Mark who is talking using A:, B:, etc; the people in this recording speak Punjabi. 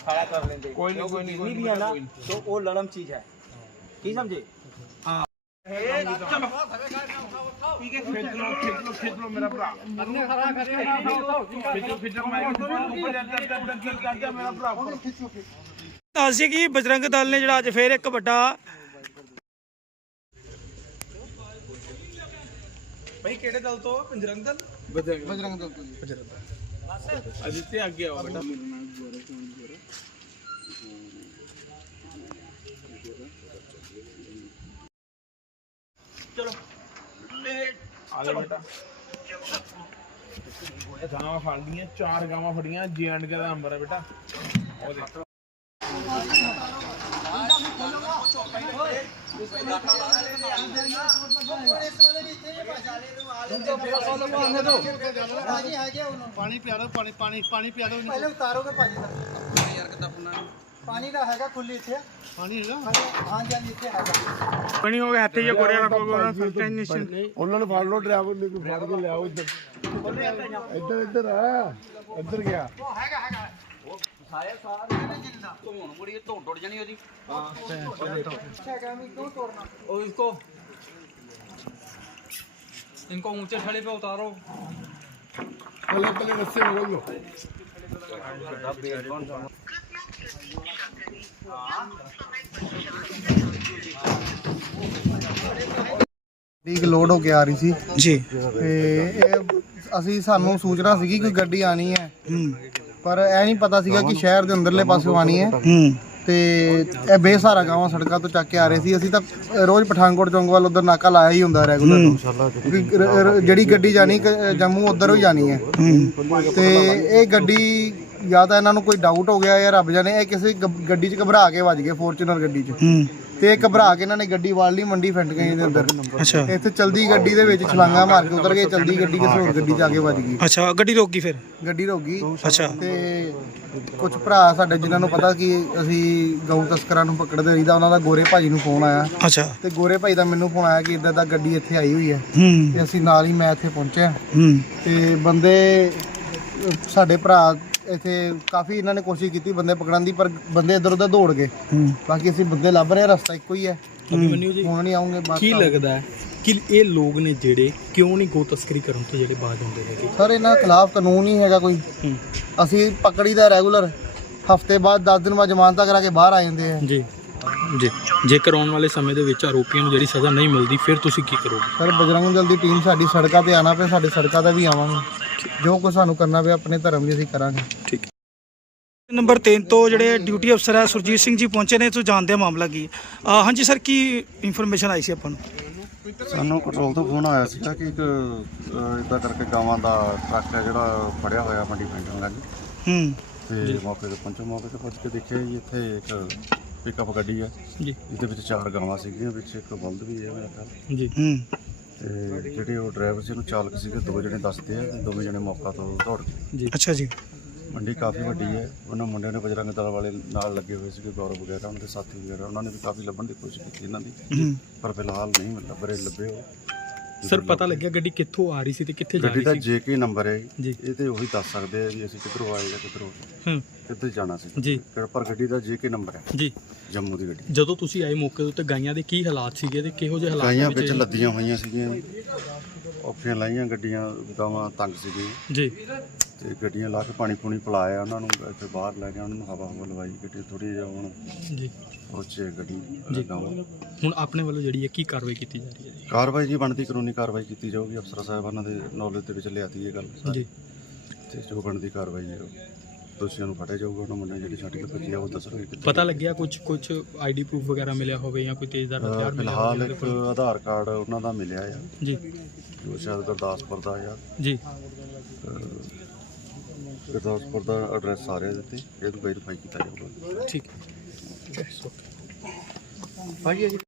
A: खाया कर लेंगे।
B: कोई नहीं
A: भी है ना तो वो लड़म चीज है, की समझे। हाँ चलो ठीक है,
B: खींच लो मेरा भरा, मेरा भरा।
C: ਦੱਸਿਆ ਕਿ ਬਜਰੰਗ ਦਲ ਨੇ ਜਿਹੜਾ ਅੱਜ ਫੇਰ ਇੱਕ ਵੱਡਾ
B: भाई केड़े दल तो बजरंग दल, बजरंग दल तो आदित्य आगे आओ बेटा।
A: चलो
B: आगे बेटा। गावां फड़ लियां, 4 गावां फड़ियां, जे&के का नंबर है बेटा। और देख
D: पानी पिया दो, पानी पानी पानी पिया दो। पहले उतारोगे पानी का यार, कितना पानी का हैगा खुली इथे पानी हैगा। हां जी इथे हैगा
C: ਬਣੀ ਹੋ ਗਿਆ। ਹੱਥੇ ਜੇ ਗੋਰਿਆ ਰੱਖੋਗੇ ਉਹਨਾਂ ਸਸਟੇਨੇਸ਼ਨ
B: ਉਹਨਾਂ ਨੂੰ ਫੜ ਲਓ, ਡਰਾਈਵਰ ਨੂੰ ਫੜ ਕੇ ਲਿਆਓ ਇੱਧਰ। ਇੱਧਰ ਆ, ਇੱਧਰ ਗਿਆ।
A: ਹੈਗਾ ਉਹ ਸਾਰੇ ਧੋਣ ਮੁੜੀ ਧੋਣ ਟੁੱਟ ਜਾਣੀ ਉਹਦੀ। ਹਾਂ ਹੈਗਾ ਮੈਂ ਕਿਉਂ ਤੋੜਨਾ।
E: और इसको इनको ऊंचे ठड़े पे उतारो।
B: पहले पहले रस्से खोल लो।
D: ਡੀਕ ਲੋਡ ਹੋ ਕੇ ਆ ਰਹੀ ਸੀ
C: ਜੀ।
D: ਤੇ ਇਹ ਅਸੀਂ ਸਾਨੂੰ ਸੂਚਨਾ ਸੀਗੀ ਕੋਈ ਗੱਡੀ ਆਣੀ ਹੈ, ਪਰ ਇਹ ਨਹੀਂ ਪਤਾ ਸੀਗਾ ਕਿ ਸ਼ਹਿਰ ਦੇ ਅੰਦਰਲੇ ਪਾਸੋਂ ਆਣੀ ਹੈ। ਤੇ ਇਹ ਬੇਸਹਾਰਾ ਗਾਵਾਂ ਸੜਕਾਂ ਤੋਂ ਚੱਕ ਕੇ ਆ ਰਹੇ ਸੀ। ਅਸੀਂ ਤਾਂ ਰੋਜ਼ ਪਠਾਨਕੋਟ ਚੌਂਕ ਵੱਲ ਉਧਰ ਨਾਕਾ ਲਾਇਆ ਹੀ ਹੁੰਦਾ ਰੈਗੂਲਰ, ਜਿਹੜੀ ਗੱਡੀ ਜਾਣੀ ਜੰਮੂ ਉਧਰ ਹੀ ਜਾਣੀ ਹੈ। ਤੇ ਇਹ ਗੱਡੀ ਜਾਂ ਤਾਂ ਇਹਨਾਂ ਨੂੰ ਕੋਈ ਡਾਊਟ ਹੋ ਗਿਆ ਜਾਂ ਰੱਬ ਜਾਣੇ ਇਹ ਕਿਸੇ ਗੱਡੀ 'ਚ ਘਬਰਾ ਕੇ ਵੱਜ ਗਏ, ਫੋਰਚੂਨਰ ਗੱਡੀ 'ਚ। ਤੇ ਘਬਰਾ ਕੇ ਇਹਨਾਂ ਨੇ ਗੱਡੀ ਵਾਲ ਲਈ ਮੰਡੀ ਫੈਂਟ ਗਈ ਦੇ ਅੰਦਰ।
C: ਅੱਛਾ।
D: ਇੱਥੇ ਚਲਦੀ ਗੱਡੀ ਦੇ ਵਿੱਚ ਛਲਾਂਗਾ ਮਾਰ ਕੇ ਉਤਰ ਗਏ। ਚਲਦੀ ਗੱਡੀ ਕਿਸੇ ਹੋਰ ਗੱਡੀ 'ਚ ਆ ਕੇ ਵੱਜ ਗਈ।
C: ਅੱਛਾ, ਗੱਡੀ ਰੁਕ ਗਈ ਫਿਰ।
D: ਗੱਡੀ ਰੁਕ ਗਈ।
C: ਅੱਛਾ।
D: ਤੇ ਕੁਝ ਭਰਾ ਸਾਡੇ ਜਿਨ੍ਹਾਂ ਨੂੰ ਪਤਾ ਕਿ ਅਸੀਂ ਗਊ ਤਸਕਰਾਂ ਨੂੰ ਪਕੜਦੇ ਰਹੀਦਾ, ਉਹਨਾਂ ਦਾ ਗੋਰੇ ਭਾਜੀ ਨੂੰ ਫੋਨ ਆਇਆ।
C: ਅੱਛਾ।
D: ਤੇ ਗੋਰੇ ਭਾਈ ਦਾ ਮੈਨੂੰ ਫੋਨ ਆਇਆ ਕਿ ਇਦਾਂ ਦਾ ਗੱਡੀ ਇੱਥੇ ਆਈ ਹੋਈ ਹੈ। ਤੇ ਅਸੀਂ ਨਾਲ ਹੀ ਮੈਂ ਇੱਥੇ ਪਹੁੰਚਿਆ। ਤੇ ਬੰਦੇ ਸਾਡੇ ਭਰਾ ਇੱਥੇ ਕਾਫੀ ਇਹਨਾਂ ਨੇ ਕੋਸ਼ਿਸ਼ ਕੀਤੀ ਬੰਦੇ ਪਕੜਨ ਦੀ, ਪਰ ਬੰਦੇ ਇੱਧਰ ਉੱਧਰ ਦੌੜ ਗਏ। ਬਾਕੀ ਅਸੀਂ ਬੰਦੇ ਲੱਭ ਰਹੇ, ਰਸਤਾ ਇੱਕੋ ਹੀ ਹੈ। ਹੁਣ ਨਹੀਂ ਆਉਂਗੇ ਬਾਅਦ।
E: ਕੀ ਲੱਗਦਾ ਹੈ ਕਿ ਇਹ ਲੋਕ ਨੇ ਜਿਹੜੇ ਕਿਉਂ ਨਹੀਂ ਗੋ ਤਸਕਰੀ ਕਰਨ ਤੋਂ ਜਿਹੜੇ ਬਾਜ਼ ਹੁੰਦੇ ਨੇ?
D: ਸਰ ਇਹਨਾਂ ਖਿਲਾਫ ਕਾਨੂੰਨ ਹੀ ਹੈਗਾ ਕੋਈ। ਅਸੀਂ ਪਕੜੀਦਾ ਰੈਗੂਲਰ, ਹਫਤੇ ਬਾਅਦ 10 ਦਿਨ ਬਾਅਦ ਜ਼ਮਾਨਤਾਂ ਕਰਾ ਕੇ ਬਾਹਰ ਆ ਜਾਂਦੇ ਆ।
E: ਜੀ ਜੀ। ਜੇਕਰ ਆਉਣ ਵਾਲੇ ਸਮੇਂ ਦੇ ਵਿੱਚ ਆਰੋਪੀਆਂ ਨੂੰ ਜਿਹੜੀ ਸਜ਼ਾ ਨਹੀਂ ਮਿਲਦੀ ਫਿਰ ਤੁਸੀਂ ਕੀ ਕਰੋਗੇ?
D: ਸਰ ਬਜਰੰਗ ਦਲ ਦੀ ਟੀਮ ਸਾਡੀ ਸੜਕਾਂ ਤੇ ਆਣਾ ਪਿਆ, ਸਾਡੇ ਸੜਕਾਂ ਤੇ ਵੀ ਆਵਾਂਗੇ। ਜੋ ਕੁਝ ਸਾਨੂੰ ਕਰਨਾ ਪਿਆ ਆਪਣੇ ਧਰਮ ਲਈ ਅਸੀਂ ਕਰਾਂਗੇ।
E: ਠੀਕ।
C: ਨੰਬਰ 3 ਤੋਂ ਜਿਹੜੇ ਡਿਊਟੀ ਅਫਸਰ ਹੈ ਸੁਰਜੀਤ ਸਿੰਘ ਜੀ ਪਹੁੰਚੇ ਨੇ, ਤੋਂ ਜਾਣਦੇ ਮਾਮਲਾ ਕੀ ਹੈ। ਹਾਂਜੀ ਸਰ, ਕੀ ਇਨਫੋਰਮੇਸ਼ਨ ਆਈ ਸੀ ਆਪਾਂ ਨੂੰ?
F: ਸਾਨੂੰ ਕੰਟਰੋਲ ਤੋਂ ਫੋਨ ਆਇਆ ਸੀਗਾ ਕਿ ਇੱਕ ਇੱਦਾਂ ਕਰਕੇ ਗਾਵਾਂ ਦਾ ਟਰੱਕ ਹੈ ਜਿਹੜਾ ਫੜਿਆ ਹੋਇਆ ਮੰਡੀ ਪਿੰਡ ਲੱਗ। ਤੇ ਮੌਕੇ ਤੇ ਪਹੁੰਚੋ, ਮੌਕੇ ਤੇ ਪਹੁੰਚ ਕੇ ਦੇਖਿਆ ਜੀ ਇੱਥੇ ਇੱਕ ਪਿਕਅਪ ਗੱਡੀ ਹੈ
E: ਜੀ,
F: ਜਿਹਦੇ ਵਿੱਚ 4 ਗਾਵਾਂ ਸੀਗੀਆਂ, ਵਿੱਚ ਇੱਕ ਬਲਦ ਵੀ ਹੈ ਮੇਰਾ ਖਿਆਲ।
E: ਜੀ।
F: ਤੇ ਜਿਹੜੇ ਉਹ ਡਰਾਈਵਰ ਸੀ ਉਹਨੂੰ ਚਾਲਕ ਸੀਗੇ, 2 ਜਣੇ ਦੱਸਦੇ ਆ, 2 ਜਣੇ ਮੌਕਾ ਤੋਂ ਦੌੜ ਗਏ
E: ਜੀ।
C: ਅੱਛਾ ਜੀ।
F: ਮੰਡੀ ਕਾਫੀ ਵੱਡੀ ਹੈ। ਉਹਨਾਂ ਮੁੰਡਿਆਂ ਨੇ ਬਜਰੰਗ ਦਲ ਵਾਲੇ ਨਾਲ ਲੱਗੇ ਹੋਏ ਸੀਗੇ, ਗੌਰਵ ਵਗੈਰਾ ਉਹਨਾਂ ਦੇ ਸਾਥੀ ਵਗੈਰਾ, ਉਹਨਾਂ ਨੇ ਵੀ ਕਾਫੀ ਲੱਭਣ ਦੀ ਕੋਸ਼ਿਸ਼ ਕੀਤੀ ਇਹਨਾਂ ਦੀ, ਪਰ ਫਿਲਹਾਲ ਨਹੀਂ ਲੱਭੇ ਉਹ।
E: ਸਰ ਪਤਾ ਲੱਗਿਆ ਗੱਡੀ ਕਿੱਥੋਂ ਆ ਰਹੀ ਸੀ ਤੇ ਕਿੱਥੇ ਜਾ
F: ਗੱਡੀ
E: ਰਹੀ
F: ਦਾ
E: ਸੀ?
F: ਜੇਕੇ ਨੰਬਰ ਹੈ
E: ਜੀ।
F: ਇਹ ਤੇ ਉਹੀ ਦੱਸ ਸਕਦੇ ਆ ਵੀ ਅਸੀਂ ਕਿੱਧਰੋਂ ਆਏ ਜਾਂ ਕਿੱਧਰ ਜਾਣਾ ਸੀ
E: ਜੀ।
F: ਪਰ ਗੱਡੀ ਦਾ ਜੇਕੇ ਨੰਬਰ ਹੈ
E: ਜੀ।
F: ਜੰਮੂ ਦੀ ਗੱਡੀ।
E: ਜਦੋਂ ਤੁਸੀਂ ਆਏ ਮੌਕੇ ਉੱਤੇ ਗਾਈਆਂ ਦੇ ਕੀ ਹਾਲਾਤ ਸੀਗੇ ਤੇ ਕਿਹੋ ਜਿਹੇ ਹਾਲਾਤ
F: ਗਾਈਆਂ ਵਿੱਚ ਲੱਦੀਆਂ ਹੋਈਆਂ ਸੀਗੀਆਂ, ਔਖੀਆਂ ਲਾਈਆਂ ਗੱਡੀਆਂ, ਗਾਵਾਂ ਤੰਗ ਸੀਗੀਆਂ
E: ਜੀ।
F: ਤੇ ਗੱਡੀਆਂ ਲਾ ਕੇ ਪਾਣੀ ਪੂਣੀ ਪਿਲਾਇਆ ਉਹਨਾਂ ਨੂੰ, ਇੱਥੇ ਬਾਹਰ ਲੈ ਗਿਆ, ਉਹਨਾਂ ਨੂੰ ਹਵਾ ਲਵਾਈ, ਗੱਡੀ ਥੋੜੀ ਜਿਹੀ ਹੁਣ
E: ਜੀ
F: ਉੱਚੇ ਗੱਡੀ ਗਾਵਾਂ।
E: ਹੁਣ ਆਪਣੇ ਵੱਲੋਂ ਜਿਹੜੀ ਹੈ ਕੀ ਕਾਰਵਾਈ ਕੀਤੀ ਜਾ ਰਹੀ ਹੈ ਜੀ?
F: ਕਾਰਵਾਈ ਜੀ ਬਣਦੀ ਕਾਨੂੰਨੀ ਕਾਰਵਾਈ ਕੀਤੀ ਜਾਊਗੀ। ਅਫਸਰ ਸਾਹਿਬਾਨਾਂ ਦੇ ਨੌਲੇਜ ਦੇ ਵਿੱਚ ਲਿਆਤੀ ਇਹ ਗੱਲ
E: ਜੀ।
F: ਤੇ ਜੋ ਬਣਦੀ ਕਾਰਵਾਈ ਹੈ ਦੋਸ਼ੀਆਂ ਨੂੰ ਫੜਿਆ ਜਾਊਗਾ। ਉਹਨਾਂ ਮੁੰਡੇ ਜਿਹੜੀ ਛੱਡ ਕੇ ਭੱਜੀ ਆ ਉਹ ਦੱਸਣਗੇ ਕਿੱਥੇ।
E: ਪਤਾ ਲੱਗਿਆ ਕੁਝ ਆਈਡੀ ਪ੍ਰੂਫ ਵਗੈਰਾ ਮਿਲਿਆ ਹੋਵੇ ਜਾਂ ਕੋਈ ਤੇਜ਼ਦਾਰ ਹਥਿਆਰ ਮਿਲਿਆ
F: ਫਿਲਹਾਲ ਇੱਕ ਆਧਾਰ ਕਾਰਡ ਉਹਨਾਂ ਦਾ ਮਿਲਿਆ ਆ
E: ਜੀ,
F: ਜੋ ਸ਼ਾਇਦ ਗੁਰਦਾਸਪੁਰ ਦਾ ਆ
E: ਜੀ।
F: ਗੁਰਦਾਸਪੁਰ ਦਾ ਐਡਰੈਸ ਆ ਰਿਹਾ ਦਿੱਤੇ, ਇਹਨੂੰ ਵੈਰੀਫਾਈ ਕੀਤਾ ਜਾਊਗਾ।
E: ਠੀਕ।
D: ਭਾਈ